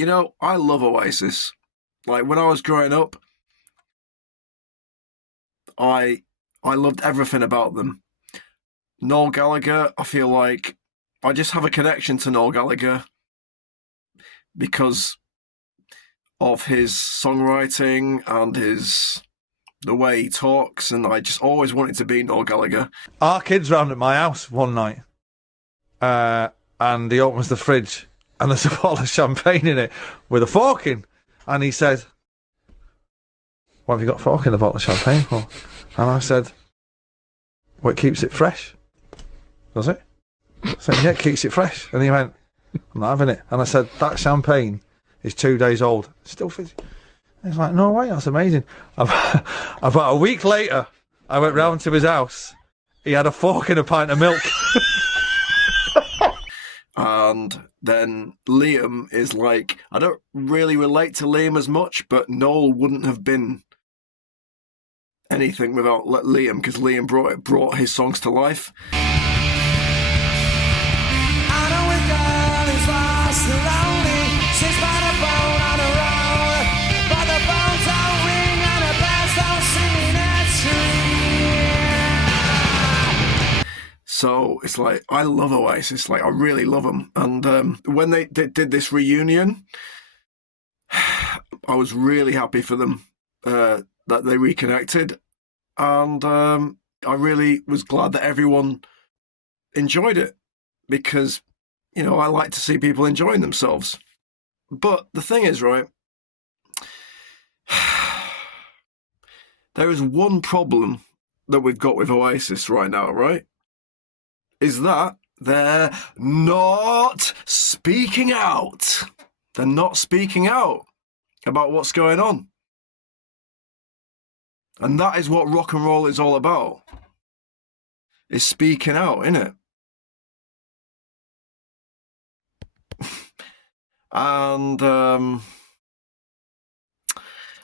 I love Oasis. Like, when I was growing up, I loved everything about them. Noel Gallagher, I feel like I just have a connection to Noel Gallagher because of his songwriting and the way he talks, and I just always wanted to be Noel Gallagher. Our kid's round at my house one night, and he opens the fridge, and there's a bottle of champagne in it with a fork in, and he said, "What have you got a fork in the bottle of champagne for?" And I said, "Well, it keeps it fresh." Does it? I said, "Yeah, it keeps it fresh." And he went, "I'm not having it." And I said, "That champagne is 2 days old. Still fizzy." He's like, "No way, that's amazing." About a week later, I went round to his house. He had a fork in a pint of milk. And then Liam is like, I don't really relate to Liam as much, but Noel wouldn't have been anything without Liam, because Liam brought his songs to life. So it's like, I love Oasis, like I really love them. And when they did this reunion, I was really happy for them that they reconnected. And I really was glad that everyone enjoyed it, because, I like to see people enjoying themselves. But the thing is, right, there is one problem that we've got with Oasis right now, right? Is that they're not speaking out. They're not speaking out about what's going on. And that is what rock and roll is all about. Is speaking out, innit? And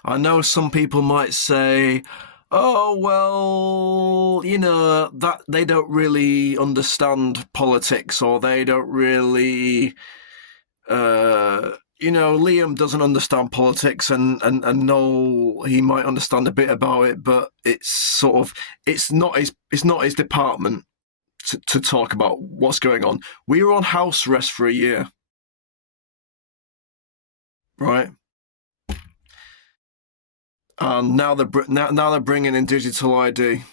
I know some people might say, "Oh, well, that they don't really understand politics, or they don't really, Liam doesn't understand politics, and Noel, he might understand a bit about it, but it's not his department to talk about what's going on." We were on house arrest for a year, right? And now they're bringing in digital ID.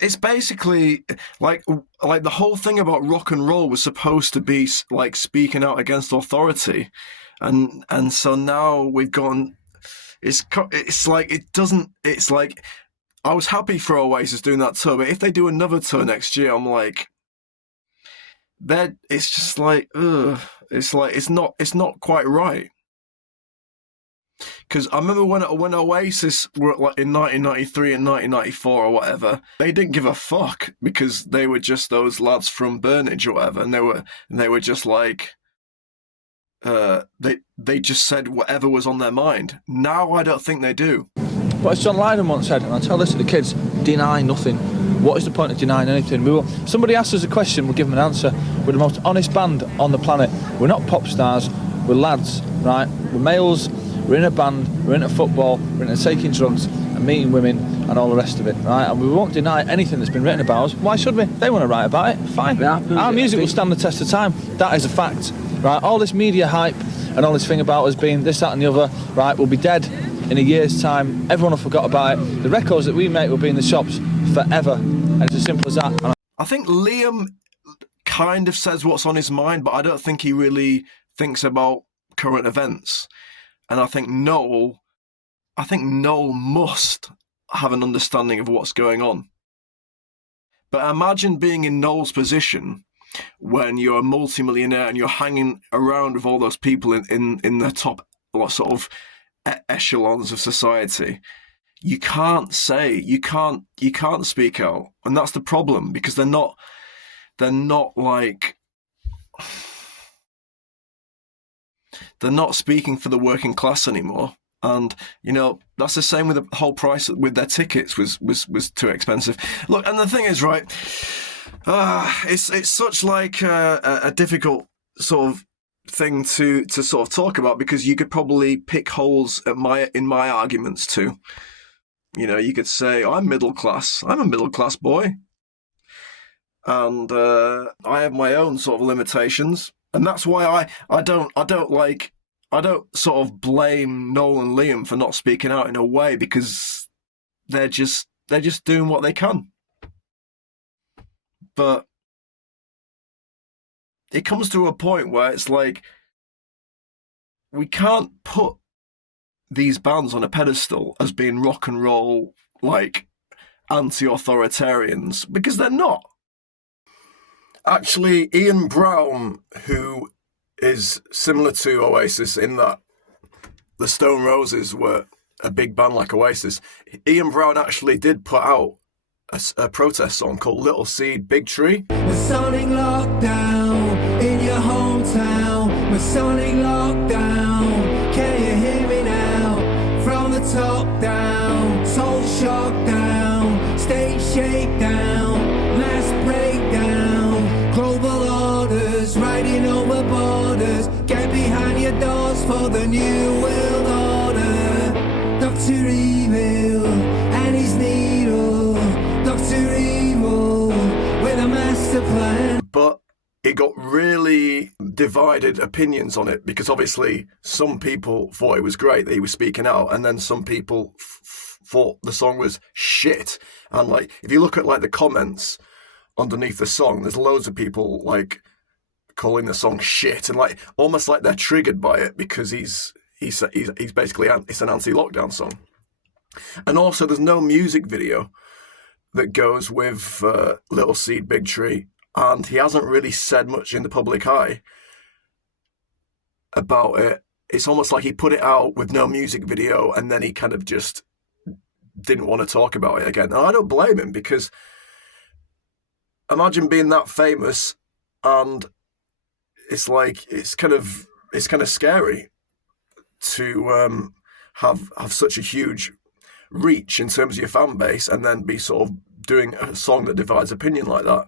It's basically like the whole thing about rock and roll was supposed to be like speaking out against authority, and so now we've gone. It's like it doesn't. It's like, I was happy for Oasis doing that tour, but if they do another tour next year, I'm like, it's just like, ugh. It's like it's not quite right. Because I remember when Oasis were like in 1993 and 1994 or whatever, they didn't give a fuck, because they were just those lads from Burnage or whatever, and they were just like, they just said whatever was on their mind. Now I don't think they do. But as John Lydon once said, and I tell this to the kids, deny nothing. What is the point of denying anything? Somebody asks us a question, we'll give them an answer. We're the most honest band on the planet. We're not pop stars, we're lads, right? We're males. We're in a band, we're into football, we're into taking drugs and meeting women and all the rest of it, right? And we won't deny anything that's been written about us. Why should we? They want to write about it, fine. Our music will stand the test of time. That is a fact, right? All this media hype and all this thing about us being this, that and the other, right, will be dead in a year's time. Everyone will forget about it. The records that we make will be in the shops forever. And it's as simple as that. I think Liam kind of says what's on his mind, but I don't think he really thinks about current events. And I think Noel must have an understanding of what's going on. But imagine being in Noel's position when you're a multimillionaire and you're hanging around with all those people in the top sort of echelons of society. You can't speak out, and that's the problem, because they're not speaking for the working class anymore. And, that's the same with the whole price with their tickets was too expensive. Look, and the thing is, right, it's such like a difficult sort of thing to sort of talk about, because you could probably pick holes in my arguments too. You know, you could say I'm middle class. I'm a middle class boy, and I have my own sort of limitations, and that's why I don't sort of blame Noel and Liam for not speaking out in a way, because they're just doing what they can. But it comes to a point where it's like, we can't put these bands on a pedestal as being rock and roll, like, anti-authoritarians, because they're not. Actually, Ian Brown, who is similar to Oasis in that the Stone Roses were a big band like Oasis, Ian Brown actually did put out a protest song called Little Seed, Big Tree. Masonic lockdown in your hometown. Masonic lockdown. Can you hear me now? From the top down. Soul shock down. State shakedown. Mass breakdown. Global orders riding over borders. Get behind your doors for the new world order. Dr. Evil and his needle. Dr. Evil with a master plan. But it got really divided opinions on it, because obviously some people thought it was great that he was speaking out, and then some people thought the song was shit. And like, if you look at like the comments underneath the song, there's loads of people like calling the song shit, and like almost like they're triggered by it, because he's basically, it's an anti-lockdown song. And also there's no music video that goes with Little Seed, Big Tree, and he hasn't really said much in the public eye about it. It's almost like he put it out with no music video, and then he kind of just didn't want to talk about it again. And I don't blame him, because imagine being that famous, and it's like, it's kind of scary to have such a huge reach in terms of your fan base, and then be sort of doing a song that divides opinion like that.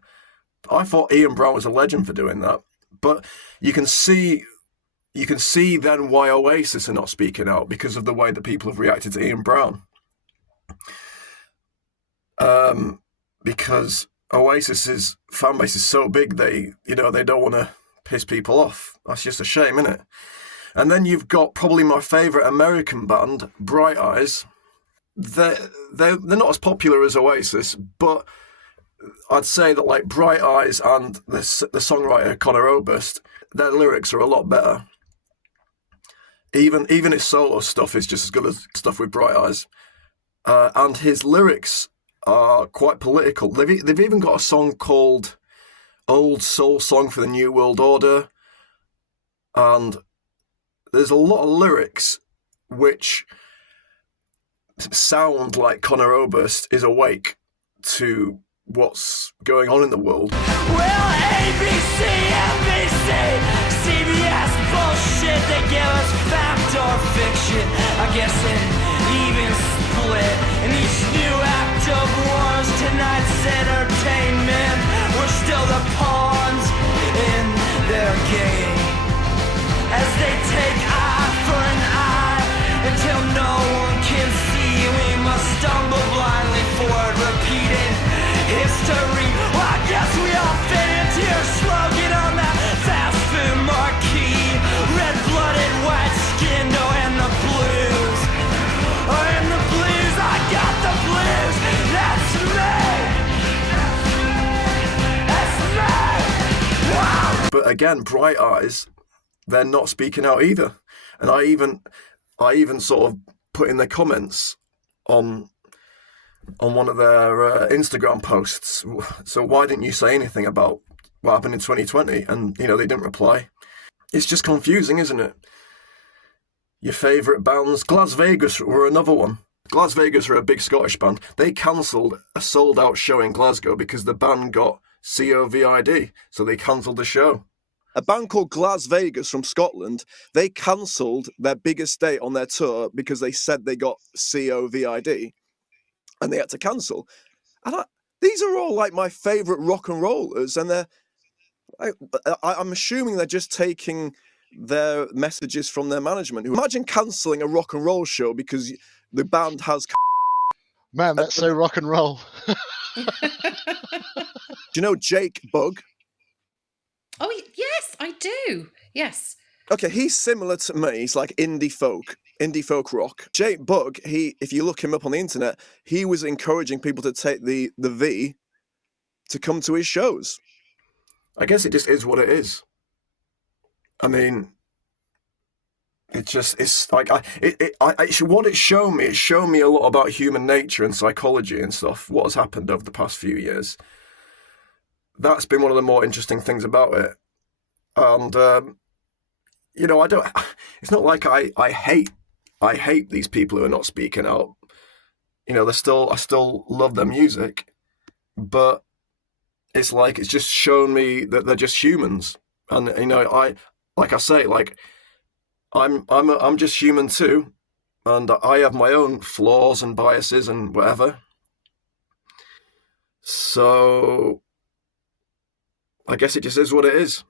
I thought Ian Brown was a legend for doing that, but you can see then why Oasis are not speaking out, because of the way that people have reacted to Ian Brown. Because Oasis's fan base is so big, they don't want to piss people off. That's just a shame, isn't it? And then you've got probably my favourite American band, Bright Eyes. They're not as popular as Oasis, but I'd say that like Bright Eyes and the songwriter Conor Oberst, their lyrics are a lot better. Even his solo stuff is just as good as stuff with Bright Eyes, and his lyrics are quite political. They've even got a song called Old Soul Song for the New World Order, and there's a lot of lyrics which sound like Conor Oberst is awake to what's going on in the world. Well, ABC, NBC, CBS bullshit, they give us fact or fiction. I guess an even split in each new act of wars. Tonight's entertainment, we're still the pawns in their game, as they take eye for an eye until no one can see. We must stumble blindly forward, repeating history. Well, I guess we all fit into your slogan on that fast food marquee. Red-blooded, white-skinned, oh, and the blues. Oh, and the blues, I got the blues. That's me. That's me. Wow. But again, Bright Eyes, they're not speaking out either. And I even sort of put in the comments on one of their Instagram posts, so why didn't you say anything about what happened in 2020? And, they didn't reply. It's just confusing, isn't it? Your favourite bands, GLASVEGAS were another one. GLASVEGAS are a big Scottish band. They cancelled a sold-out show in Glasgow because the band got COVID, so they cancelled the show. A band called GLASVEGAS from Scotland, they cancelled their biggest date on their tour because they said they got COVID, and they had to cancel. And these are all like my favourite rock and rollers, and I'm assuming they're just taking their messages from their management. Imagine cancelling a rock and roll show because the band has. Man, that's so rock and roll. Do you know Jake Bugg? Oh, yes, I do. Yes. Okay, he's similar to me. He's like indie folk rock. Jake Bugg, if you look him up on the internet, he was encouraging people to take the V to come to his shows. I guess it just is what it is. I mean, it's like what it's shown me a lot about human nature and psychology and stuff. What has happened over the past few years. That's been one of the more interesting things about it. And you know, it's not like I hate these people who are not speaking out. You know, I still love their music, but it's like it's just shown me that they're just humans. And you know, I'm just human too, and I have my own flaws and biases and whatever. So I guess it just is what it is.